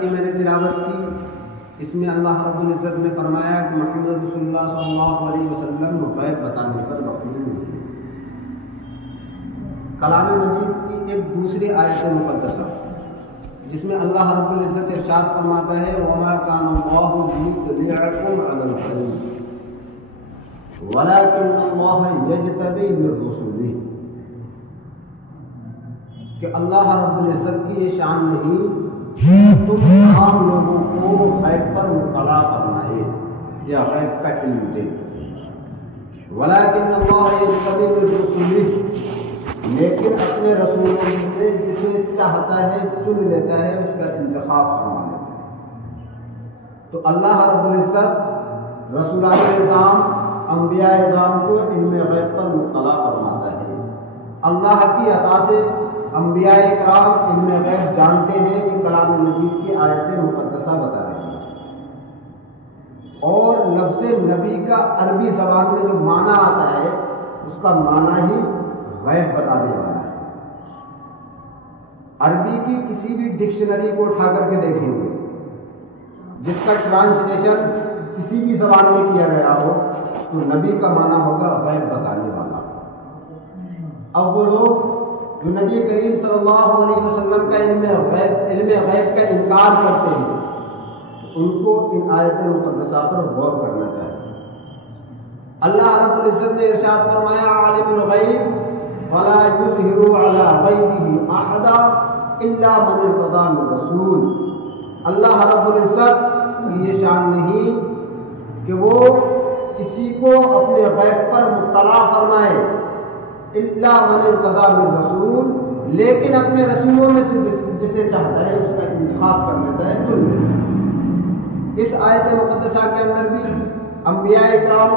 کہ میں نے تلاوت کی، اس میں اللہ رب العزت نے فرمایا کہ محمد رسول اللہ صلی اللہ علیہ وسلم غیب بتانے پر مقبول نہیں۔ کلام مجید کی ایک دوسری آیت مقدسہ جس میں اللہ رب العزت ارشاد فرماتا ہے وَمَا كَانَ اللَّهُ لِيُطْلِعَكُمْ عَلَى الْغَيْبِ وَلَكِنَّ اللَّهَ يَجْتَبِي مِن رُّسُلِهِ، کہ اللہ رب العزت کی یہ شان نہیں تم تمام لوگوں کو غیب پر مطلع فرمائے یا غیب کا علم دے، وَلَكِنَّ اللَّهَ يَجْتَبِي مِن رُّسُلِهِ، لیکن اپنے رسولوں سے جسے چاہتا ہے چن لیتا ہے، اس کا انتخاب فرما لیتا ہے۔ تو اللہ رب العزت رسولان اعظام انبیاء اعظام کو علم غیب پر مطلع فرماتا ہے۔ اللہ کی عطا سے انبیاء اکرام علم غیب جانتے ہیں، یہ کلام مجید کی آیت مقدسہ بتا رہی ہے۔ اور لفظ نبی کا عربی زبان میں جو معنی آتا ہے اس کا معنی ہی غیب بتانے والا ہے۔ عربی کی کسی بھی ڈکشنری کو اٹھا کر کے دیکھیں گے جس کا ٹرانسلیشن کسی بھی زبان میں کیا گیا ہو تو نبی کا معنی ہوگا غیب بتانے والا۔ اب وہ لوگ جو نبی کریم صلی اللہ علیہ وسلم کا علم غیب کا انکار کرتے ہیں ان کو ان آیت مقدسہ پر غور کرنا چاہیے۔ اللہ رب العزت نے ارشاد فرمایا عالم الغیب وَلَا يُظْهِرُ عَلَىٰ غَيْبِهِ أَحَدًا إِلَّا مَنِ ارْتَضَىٰ مِن رَّسُولٍ، اللہ رب العزت کی یہ شان نہیں کہ وہ کسی کو اپنے غیب پر مطلع فرمائے إِلَّا مَنِ ارْتَضَىٰ مِن رَّسُولٍ، لیکن اپنے رسولوں میں سے جسے چاہتا ہے اس کا انتخاب کر لیتا ہے، چن لیتا ہے۔ اس آیت مقدسہ کے اندر بھی انبیاء اکرام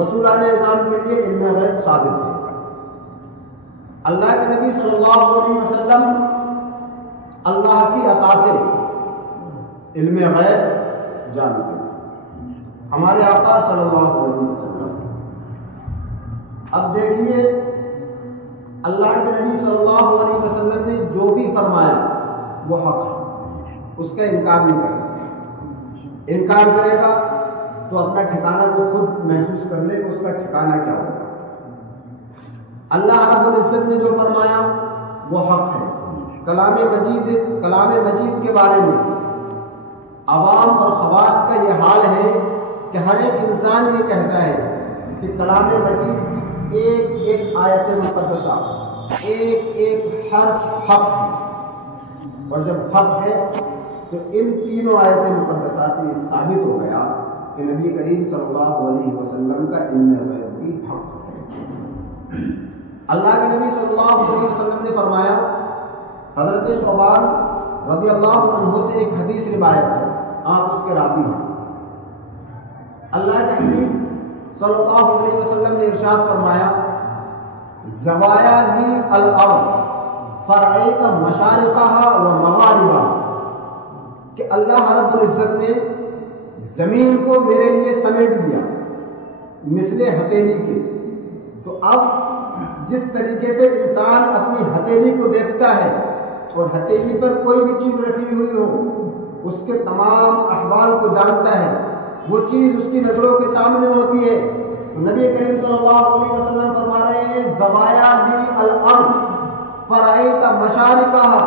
رسولان اعظام کے لیے علم غیب ثابت ہے۔ اللہ کے نبی صلی اللہ علیہ وسلم اللہ کی عطا سے علم غیب جانتے ہیں، ہمارے آقا صلی اللہ علیہ وسلم۔ اب دیکھیے اللہ کے نبی صلی اللہ علیہ وسلم نے جو بھی فرمایا وہ حق ہے، اس کا انکار نہیں کر سکتے۔ انکار کرے گا تو اپنا ٹھکانہ کو خود محسوس کر لے کہ اس کا ٹھکانہ کیا ہوگا۔ اللہ رب العزت نے جو فرمایا وہ حق ہے۔ کلام مجید کے بارے میں عوام اور خواص کا یہ حال ہے کہ ہر ایک انسان یہ کہتا ہے کہ کلام مجید کی ایک ایک آیت مقدسہ، ایک ایک حرف حق ہے، اور جب حق ہے تو ان تینوں آیت مقدسہ سے یہ ثابت ہو گیا کہ نبی کریم صلی اللہ علیہ وسلم کا علم غیب بھی حق ہے۔ اللہ کے نبی صلی اللہ علیہ وسلم نے فرمایا، حضرت ثوبان رضی اللہ عنہ سے ایک حدیث روایت ہے، آپ اس کے راوی ہیں۔ اللہ کے حبیب صلی اللہ علیہ وسلم نے ارشاد فرمایا زوایا لی الارض فرأیت مشارقها و مغاربها، کہ اللہ رب العزت نے زمین کو میرے لیے سمیٹ دیا مثل ہتھیلی کے۔ تو اب جس طریقے سے انسان اپنی ہتھیلی کو دیکھتا ہے اور ہتھیلی پر کوئی بھی چیز رکھی ہوئی ہو اس کے تمام احوال کو جانتا ہے، وہ چیز اس کی نظروں کے سامنے ہوتی ہے، تو نبی کریم صلی اللہ علیہ وسلم فرما رہے ہیں زوایا لی الارض فرأیت مشارقها،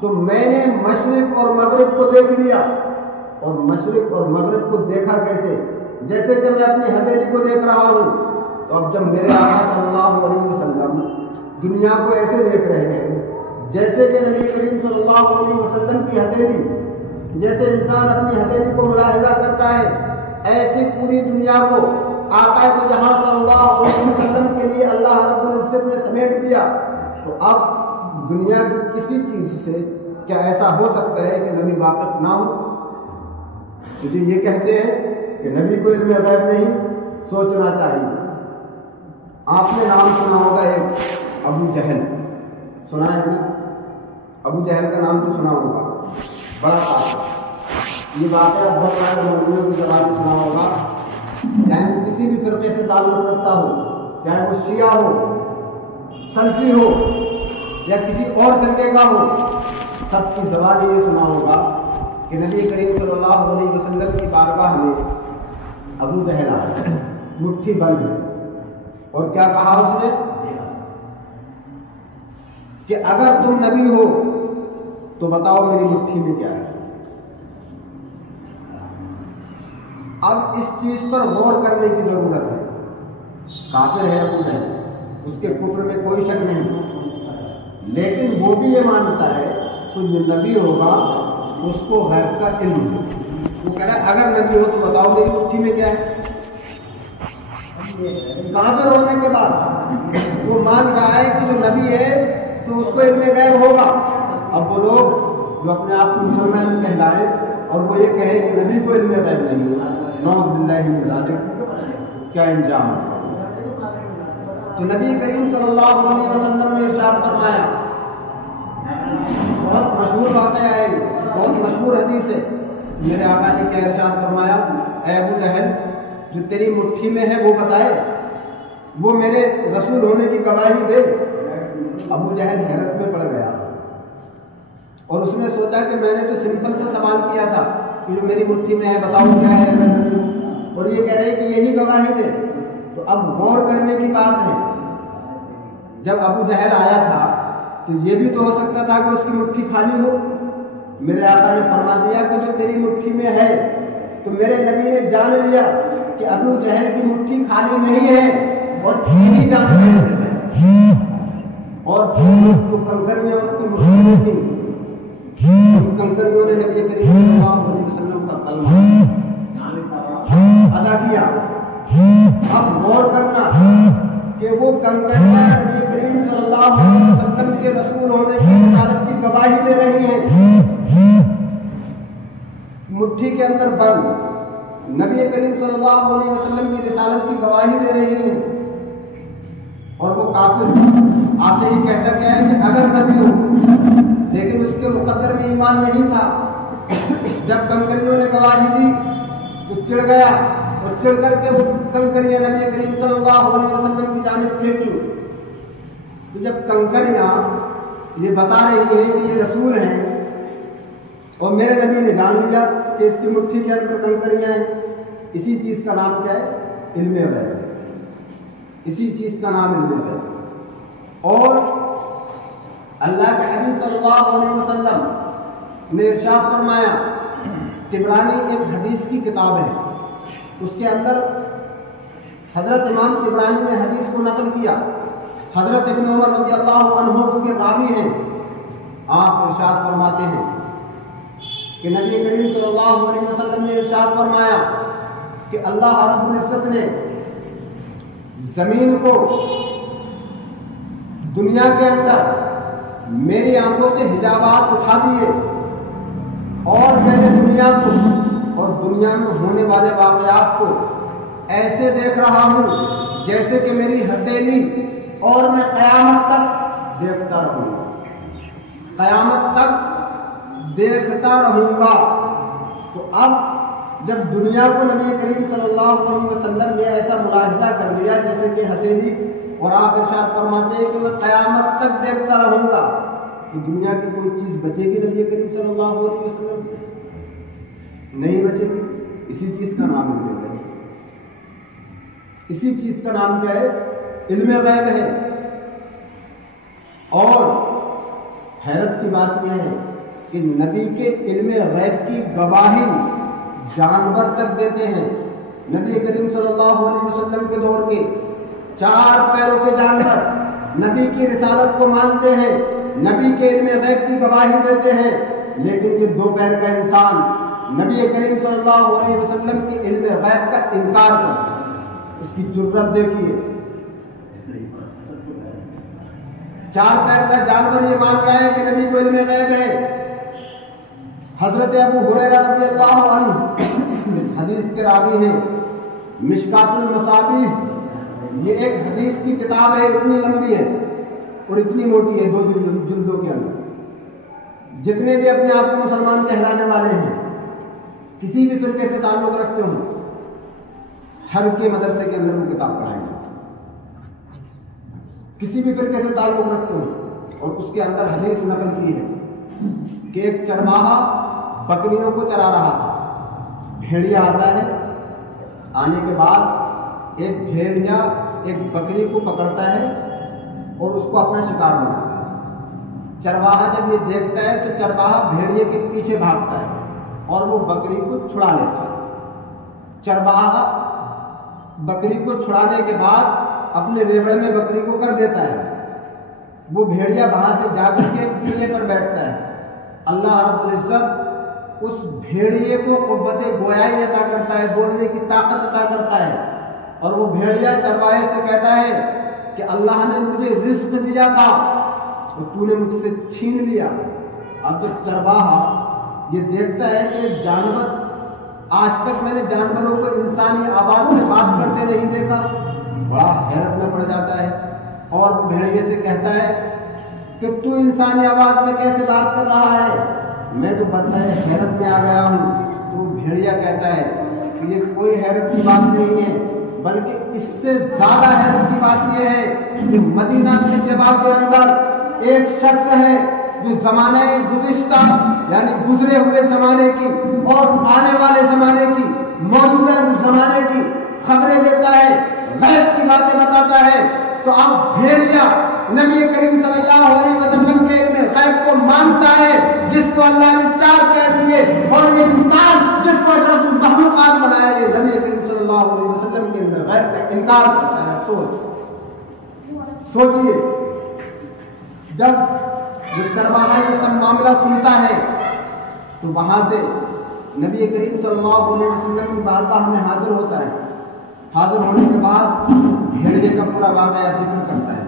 تو میں نے مشرق اور مغرب کو دیکھ لیا۔ اور مشرق اور مغرب کو دیکھا کیسے؟ جیسے کہ میں اپنی ہتھیلی کو دیکھ رہا ہوں، تو اب جب میرے آقا صلی اللہ علیہ وسلم دنیا کو ایسے دیکھ رہے ہیں جیسے کہ نبی کریم صلی اللہ علیہ وسلم کی ہتھیلی، جیسے انسان اپنی ہتھیلی کو ملاحظہ کرتا ہے، ایسی پوری دنیا کو آقا تو جہاں صلی اللہ علیہ وسلم کے لیے اللہ رب العزت نے سمیٹ دیا، تو اب دنیا کی کسی چیز سے کیا ایسا ہو سکتا ہے کہ نبی واقف نہ ہو؟ مجھے یہ کہتے ہیں کہ نبی کو علم غیب نہیں، سوچنا چاہیے۔ آپ نے نام سنا ہوگا ایک ابو جہل، سنا ہے نا؟ ابو جہل کا نام تو سنا ہوگا، بڑا کافر۔ یہ واقعہ بہت سارے مولویوں کی زبان سے سنا ہوگا، چاہے وہ کسی بھی فرقے سے تعلق رکھتا ہو، چاہے وہ شیعہ ہو، سلفی ہو یا کسی اور فرقے کا ہو، سب کی زبان یہ سنا ہوگا کہ نبی کریم صلی اللہ علیہ وسلم کی بارگاہ میں ابو جہل آیا، مٹھی بند ہے، اور کیا کہا اس نے کہ اگر تم نبی ہو تو بتاؤ میری مٹھی میں کیا ہے۔ اب اس چیز پر غور کرنے کی ضرورت ہے۔ کافر ہے ابو جہل، اس کے کفر میں کوئی شک نہیں، لیکن وہ بھی یہ مانتا ہے کہ جو نبی ہوگا اس کو غیب کا علم ہے۔ وہ کہہ رہا ہے اگر نبی ہو تو بتاؤ میری مٹھی میں کیا ہے۔ کافر ہونے کے بعد وہ مان رہا ہے کہ جو نبی ہے تو اس کو علم غیب ہوگا۔ اب وہ لوگ جو اپنے آپ کو مسلمان کہلائے اور وہ یہ کہے کہ نبی کو علم غیب نہیں ہے، نعوذ باللہ من ذالک، کیا انجام ہے۔ تو نبی کریم صلی اللہ علیہ وسلم نے ارشاد فرمایا، بہت مشہور واقعہ ہے، بہت مشہور حدیث ہے، میرے آقا نے کیا ارشاد فرمایا، اے ابو جہل جو تیری مٹھی میں ہے وہ بتائے، وہ میرے رسول ہونے کی گواہی دے۔ ابو جہل حیرت میں پڑ گیا اور اس نے سوچا کہ میں نے تو سمپل سے سوال کیا تھا کہ جو میری مٹھی میں ہے بتاؤ کیا ہے، اور یہ کہہ رہے کہ یہی گواہی دے۔ تو اب غور کرنے کی بات ہے، جب ابو جہل آیا تھا تو یہ بھی تو ہو سکتا تھا کہ اس کی مٹھی خالی ہو۔ میرے آقا نے فرما دیا کہ جو تیری مٹھی میں ہے، تو میرے نبی نے جان لیا کہ ابو جہل کی مٹھی خالی نہیں ہے اور یہی جانتے ہیں، اور جو کنکریاں اس کی مٹھی میں تھی، ان کنکریوں نے نبی کریم صلی اللہ علیہ وسلم کا کلمہ ادا کیا۔ اب غور کرنا کہ وہ کنکریاں نبی کریم صلی اللہ علیہ وسلم کے رسول ہونے کی رسالت کی گواہی دے رہی ہیں۔ مٹھی کے اندر بند نبی کریم صلی اللہ علیہ وسلم کی رسالت کی گواہی دے رہی ہیں، اور وہ کافر آتے ہی کہتا کیا ہے کہ اگر نبی ہو، لیکن اس کے مقدر میں ایمان نہیں تھا۔ جب کنکریوں نے گواہی دی تو چڑ گیا، اور چڑ کر کے وہ کنکریاں نبی کریم صلی اللہ علیہ وسلم کی جانب پھینکی۔ تو جب کنکریاں یہ بتا رہی ہے کہ یہ رسول ہیں، اور میرے نبی نے جان لیا کہ اس کی مٹھی کے اندر کنکریاں ہیں، اسی چیز کا نام کیا ہے؟ علم غیب۔ اسی چیز کا نام علم غیب۔ اور اللہ کے حبیب صلی اللہ علیہ وسلم نے ارشاد فرمایا، طبرانی ایک حدیث کی کتاب ہے، اس کے اندر حضرت امام طبرانی نے حدیث کو نقل کیا، حضرت ابن عمر رضی اللہ عنہ اس کے راوی ہیں۔ آپ ارشاد فرماتے ہیں کہ نبی کریم صلی اللہ علیہ وسلم نے ارشاد فرمایا کہ اللہ رب العزت نے زمین کو دنیا کے اندر میری آنکھوں سے حجابات اٹھا دیے، اور میں نے دنیا کو اور دنیا میں ہونے والے واقعات کو ایسے دیکھ رہا ہوں جیسے کہ میری ہتھیلی، اور میں قیامت تک دیکھتا رہوں گا، قیامت تک دیکھتا رہوں گا۔ تو اب جب دنیا کو نبی کریم صلی اللہ علیہ وسلم نے ایسا ملاحظہ کر لیا جیسے کہ ہتھیلی، اور آپ ارشاد فرماتے ہیں کہ میں قیامت تک دیکھتا رہوں گا، تو دنیا کی کوئی چیز بچے گی نبی کریم صلی اللہ علیہ وسلم سے؟ نہیں بچے گی۔ اسی چیز کا نام علم غیب ہے۔ اسی چیز کا نام کیا ہے؟ علم غیب ہے۔ اور حیرت کی بات یہ ہے کہ نبی کے علم غیب کی گواہی جانور تک دیتے ہیں۔ نبی کریم صلی اللہ علیہ وسلم کے دور کے 4 پیروں کے جانور نبی کی رسالت کو مانتے ہیں، نبی کے علم غیب کی گواہی دیتے ہیں، لیکن یہ 2 پیر کا انسان نبی کریم صلی اللہ علیہ وسلم کے علم غیب کا انکار کرتا ہے۔ اس کی جرأت دیکھیے، 4 پیر کا جانور یہ مان رہا ہے کہ نبی کو علم غیب ہے۔ حضرت ابو ہریرہ رضی اللہ عنہ اس حدیث کے راوی ہیں۔ مشکات المصابیح یہ ایک حدیث کی کتاب ہے، اتنی لمبی ہے اور اتنی موٹی ہے، 2 جلدوں کے اندر۔ جتنے بھی اپنے آپ کو مسلمان کہلانے والے ہیں، کسی بھی فرقے سے تعلق رکھتے ہوں، ہر کے مدرسے کے اندر وہ کتاب پڑھائیں گے۔ کسی بھی فرقے سے تعلق رکھتے ہوں، اور اس کے اندر حدیث نقل کی ہے کہ ایک چرواہا بکریوں کو چرا رہا تھا. بھیڑیا آتا ہے، آنے کے بعد ایک بھیڑیا ایک بکری کو پکڑتا ہے اور اس کو اپنا شکار بناتا ہے. چرواہا جب یہ دیکھتا ہے تو چرواہا بھیڑیے کے پیچھے بھاگتا ہے اور وہ بکری کو چھڑا لیتا ہے. چرواہا بکری کو چھڑانے کے بعد اپنے ریوڑ میں بکری کو کر دیتا ہے. وہ بھیڑیا وہاں سے جا کر کے ٹیلے پر بیٹھتا ہے. اللہ رب العزت اس بھیڑیے کو قوت گویائی عطا کرتا ہے، بولنے کی طاقت عطا کرتا ہے، اور وہ بھیڑیا چرواہے سے کہتا ہے کہ اللہ نے مجھے رزق دیا تھا اور تو نے مجھ سے چھین لیا. اب جب چرواہا یہ دیکھتا ہے کہ جانور، آج تک میں نے جانوروں کو انسانی آواز میں بات کرتے نہیں دیکھا، بڑا حیرت میں پڑ جاتا ہے اور وہ بھیڑیے سے کہتا ہے کہ تو انسانی آواز میں کیسے بات کر رہا ہے؟ میں تو بتائے حیرت میں آ گیا ہوں. تو بھیڑیا کہتا ہے کہ یہ کوئی حیرت کی بات نہیں ہے، بلکہ اس سے زیادہ حیرت کی بات یہ ہے کہ مدینہ طیبہ کے اندر ایک شخص ہے جو زمانہ گزشتہ یعنی گزرے ہوئے زمانے کی اور آنے والے زمانے کی، موجودہ زمانے کی خبریں دیتا ہے، غیب کی باتیں بتاتا ہے. تو اب بھیڑیا نبی کریم صلی اللہ علیہ وسلم کے علم غیب کو مانتا ہے، جس کو اللہ نے 4 پیر دیے، اور یہ انسان جس کو اشرف المخلوقات بنایا، یہ نبی کریم صلی اللہ علیہ وسلم کے علم غیب کا انکار کرتا ہے. سوچئے جب جو چرواہا یہ سب معاملہ سنتا ہے تو وہاں سے نبی کریم صلی اللہ علیہ وسلم کی بارگاہ میں حاضر ہوتا ہے. حاضر ہونے کے بعد بھیڑیے کا پورا واقعہ ذکر کرتا ہے.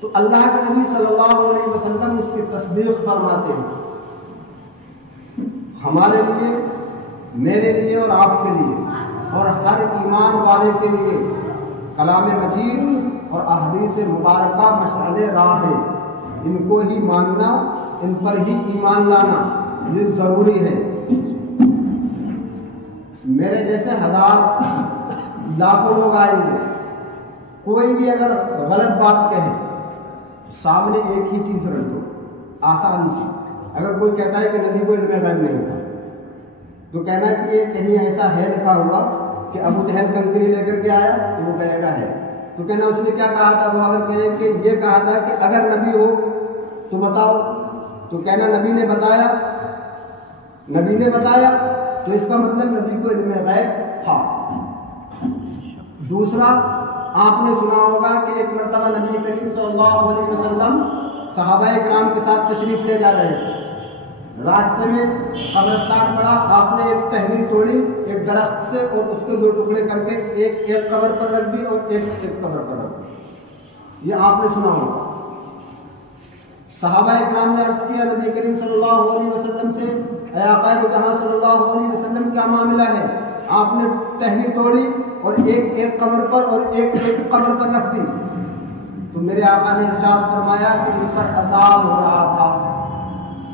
تو اللہ کے نبی صلی اللہ علیہ وسلم اس کی تصدیق فرماتے ہیں. ہمارے لیے، میرے لیے اور آپ کے لیے اور ہر ایمان والے کے لیے کلام مجید اور احادیث مبارکہ مشعل راہ ہے. ان کو ہی ماننا، ان پر ہی ایمان لانا یہ ضروری ہے. میرے جیسے ہزار لاکھوں لوگ آئیں گے، کوئی بھی اگر غلط بات کہے سامنے ایک ہی چیز رکھ دو آسان سی. اگر کوئی کہتا ہے کہ نبی کو علم غیب نہیں تھا تو کہنا ہے کہ یہ کہیں ایسا ہے لکھا ہوا کہ ابو جہل کنکری لے کر کے آیا تو وہ کہے گا ہے. تو کہنا اس نے کیا کہا تھا؟ وہ اگر کہے کہ یہ کہا تھا کہ اگر نبی ہو تو بتاؤ، تو کہنا نبی نے بتایا، نبی نے بتایا، تو اس کا مطلب نبی کو علم غیب تھا. دوسرا، آپ نے سنا ہوگا کہ ایک مرتبہ نبی کریم صلی اللہ علیہ وسلم صحابہ کرام کے ساتھ تشریف لے جا رہے تھے. راستے میں قبرستان پڑا، آپ نے ایک ٹہنی توڑی ایک درخت سے اور اس کو 2 ٹکڑے کر کے ایک قبر پر رکھ دی اور ایک قبر پر رکھ دی. یہ آپ نے سنا ہوگا. صحابہ کرام نے عرض کیا نبی کریم صلی اللہ علیہ وسلم سے، اے آقا جہاں صلی اللہ علیہ وسلم کیا معاملہ ہے؟ آپ نے ٹہنی توڑی اور ایک قبر پر اور ایک قبر پر رکھ دی. تو میرے آقا نے ارشاد فرمایا کہ ان پر عذاب ہو رہا تھا.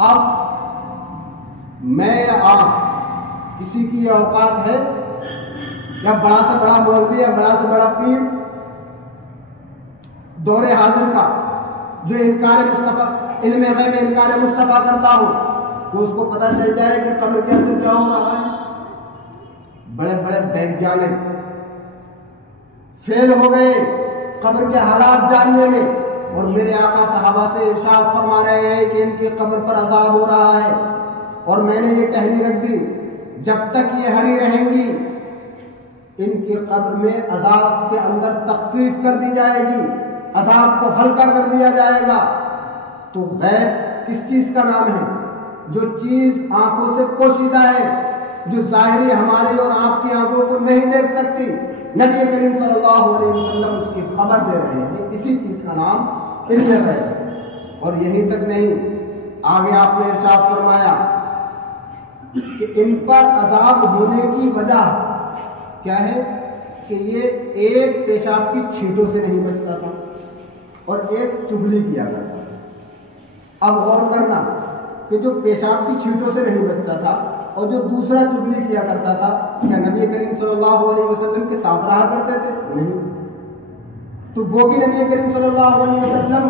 اب میں یا آپ کسی کی یہ اوقات ہے یا بڑا سے بڑا مولوی یا بڑا سے بڑا پیر دور حاضر کا جو انکار مصطفیٰ، علم غیب میں انکار مصطفیٰ کرتا ہو تو اس کو پتہ چل جائے کہ قبر کے اندر کیا ہو رہا ہے؟ بڑے بڑے ویگیانک فیل ہو گئے قبر کے حالات جاننے میں، اور میرے آقا صحابہ سے ارشاد فرما رہے ہیں کہ ان کی قبر پر عذاب ہو رہا ہے اور میں نے یہ ٹہنی رکھ دی، جب تک یہ ہری رہیں گی ان کی قبر میں عذاب کے اندر تخفیف کر دی جائے گی، عذاب کو ہلکا کر دیا جائے گا. تو غیب کس چیز کا نام ہے؟ جو چیز آنکھوں سے پوشیدہ ہے، جو ظاہری ہماری اور آپ کی آنکھوں کو نہیں دیکھ سکتی، نبی کریم صلی اللہ علیہ وسلم اس کی خبر دے رہے ہیں. اسی چیز کا نام علم ہے. اور یہیں تک نہیں، آگے آپ نے ارشاد فرمایا کہ ان پر عذاب ہونے کی وجہ کیا ہے؟ کہ یہ ایک پیشاب کی چھینٹوں سے نہیں بچتا تھا اور ایک چگلی کیا کرتا تھا. اب غور کرنا کہ جو پیشاب کی چھینٹوں سے نہیں بچتا تھا اور جو دوسرا چگلی کیا کرتا تھا، کیا نبی کریم صلی اللہ علیہ وسلم کے ساتھ رہا کرتے تھے؟ نہیں. تو وہ بھی نبی کریم صلی اللہ علیہ وسلم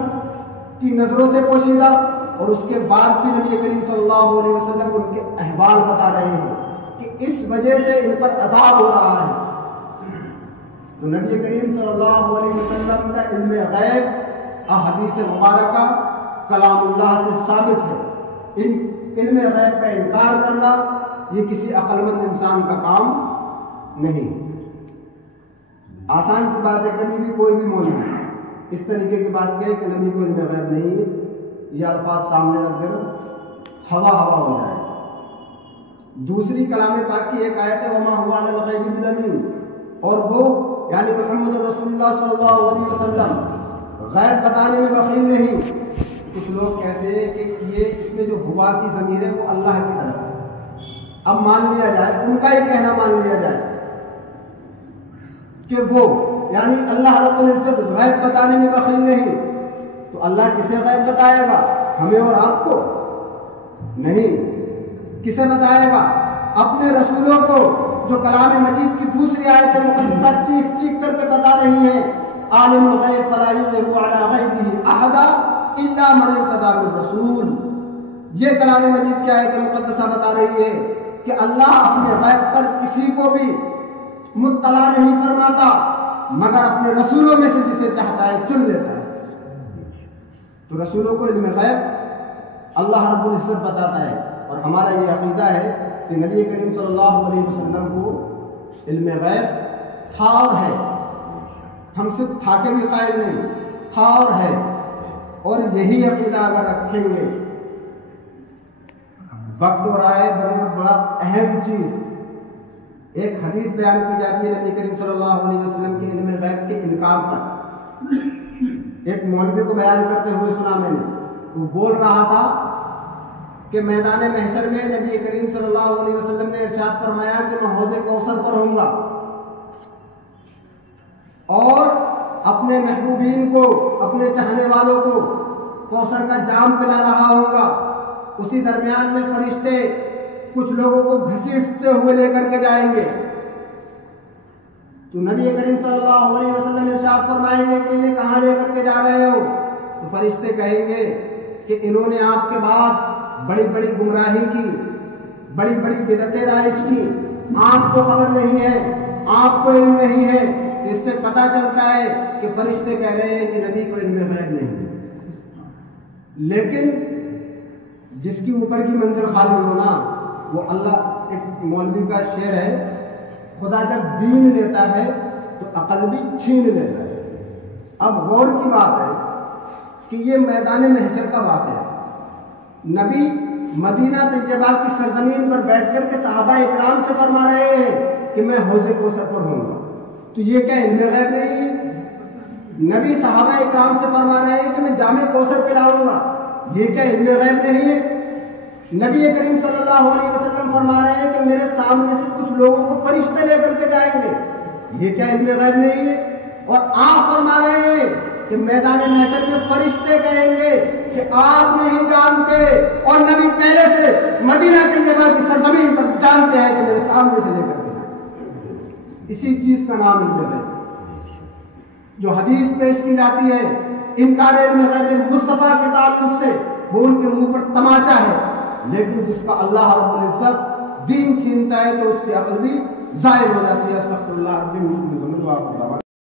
کی نظروں سے پوشیدہ اور اس کے بعد بھی نبی کریم صلی اللہ علیہ وسلم ان کے احوال بتا رہے ہیں کہ اس وجہ سے ان پر عذاب ہو رہا ہے۔ تو نبی کریم صلی اللہ علیہ وسلم کا علم غیب احادیث مبارکہ کلام اللہ سے ثابت ہے۔ ان علم غیب کا انکار کرنا یہ کسی عقل مند انسان کا کام نہیں۔ آسان سی بات ہے، کبھی بھی کوئی بھی مولوی اس طریقے کی بات کہے کہ نبی کو علم غیب نہیں، یہ الفاظ سامنے رکھ دینا ہوا ہو جائے۔ دوسری کلام پاک کی ایک آیت ہے وما هو علی الغیب بضنین، اور وہ یعنی محمد رسول اللہ صلی اللہ علیہ وسلم غیب بتانے میں بخیل نہیں۔ کچھ لوگ کہتے ہیں کہ یہ اس میں جو ہوا کی ضمیر ہے وہ اللہ کی طرف ہے، اب مان لیا جائے، ان کا ہی کہنا مان لیا جائے کہ وہ یعنی اللہ رب العزت غیب بتانے میں بخیل نہیں، تو اللہ کسے غیب بتائے گا؟ ہمیں اور آپ کو نہیں۔ کسے بتائے گا؟ اپنے رسولوں کو، جو کلام مجید کی دوسری آیت مقدسہ چیخ چیخ کر کے بتا رہی ہیں عالم الغیب فلا یظہر علی غیبہ احدا الا من ارتضی من رسول۔ یہ کلام مجید کی آیت مقدسہ بتا رہی ہے کہ اللہ اپنے غیب پر کسی کو بھی مطلع نہیں فرماتا مگر اپنے رسولوں میں سے جسے چاہتا ہے چن لیتا ہے۔ تو رسولوں کو علم غیب اللہ رب العزت بتاتا ہے، اور ہمارا یہ عقیدہ ہے کہ نبی کریم صلی اللہ علیہ وسلم کو علم غیب تھا اور ہے، ہم صرف تھا کے بھی قائل نہیں، تھا اور ہے، اور یہی عقیدہ اگر رکھیں گے وقت اور آئے بڑا اہم چیز ایک حدیث بیان کی جاتی ہے نبی کریم صلی اللہ علیہ وسلم کے علم غیب کے انکار پر۔ ایک مولوی کو بیان کرتے ہوئے سنا میں نے، وہ بول رہا تھا کہ میدان محشر میں نبی کریم صلی اللہ علیہ وسلم نے ارشاد فرمایا کہ میں حوض کوثر پر ہوں گا اور اپنے محبوبین کو، اپنے چاہنے والوں کو کوثر کا جام پلا رہا ہوں گا، اسی درمیان میں فرشتے کچھ لوگوں کو گھسیٹتے ہوئے لے کر کے جائیں گے، تو نبی کریم صلی اللہ علیہ وسلم ارشاد فرمائیں گے کہ انہیں کہاں لے کر کے جا رہے ہو؟ تو فرشتے کہیں گے کہ انہوں نے آپ کے بعد بڑی بڑی گمراہی کی، بڑی بڑی بدعتیں رائج کی، آپ کو خبر نہیں ہے، آپ کو علم نہیں ہے۔ اس سے پتہ چلتا ہے کہ فرشتے کہہ رہے ہیں کہ نبی کو علم غیب نہیں ہے۔ لیکن جس کی اوپر کی منزل خالی ہونا، وہ اللہ، ایک مولوی کا شعر ہے، خدا جب دین لیتا ہے تو عقل بھی چھین لیتا ہے۔ اب غور کی بات ہے کہ یہ میدان محشر کا واقعہ ہے، نبی مدینہ طیبہ کی سرزمین پر بیٹھ کر کے صحابہ اکرام سے فرما رہے ہیں کہ میں حوض کوثر پر ہوں گا، تو یہ کیا علم غیب نہیں ہے؟ نبی صحابہ اکرام سے فرما رہے ہیں کہ میں جام کوثر پلاؤں گا، یہ کیا علم غیب نہیں ہے؟ نبی کریم صلی اللہ علیہ وسلم فرما رہے ہیں کہ میرے سامنے سے کچھ لوگوں کو فرشتے لے کر کے جائیں گے، یہ کیا علم غیب نہیں ہے؟ اور آپ فرما رہے ہیں کہ میدان محشر میں فرشتے کہیں گے کہ آپ نہیں جانتے، اور نبی پہلے سے مدینہ طیبہ کی سرزمین پر جانتے ہیں کہ میرے سامنے سے لے کر کے جائیں۔ اسی چیز کا نام علم غیب۔ جو حدیث پیش کی جاتی ہے انکار علم غیب مصطفیٰ کے تعلق سے، وہ ان کے منہ پر تماچا ہے، لیکن جس کا اللہ رب العزت دین چھینتا ہے تو اس کی عقل بھی ظاہر ہو جاتی ہے۔ استغفر اللہ رب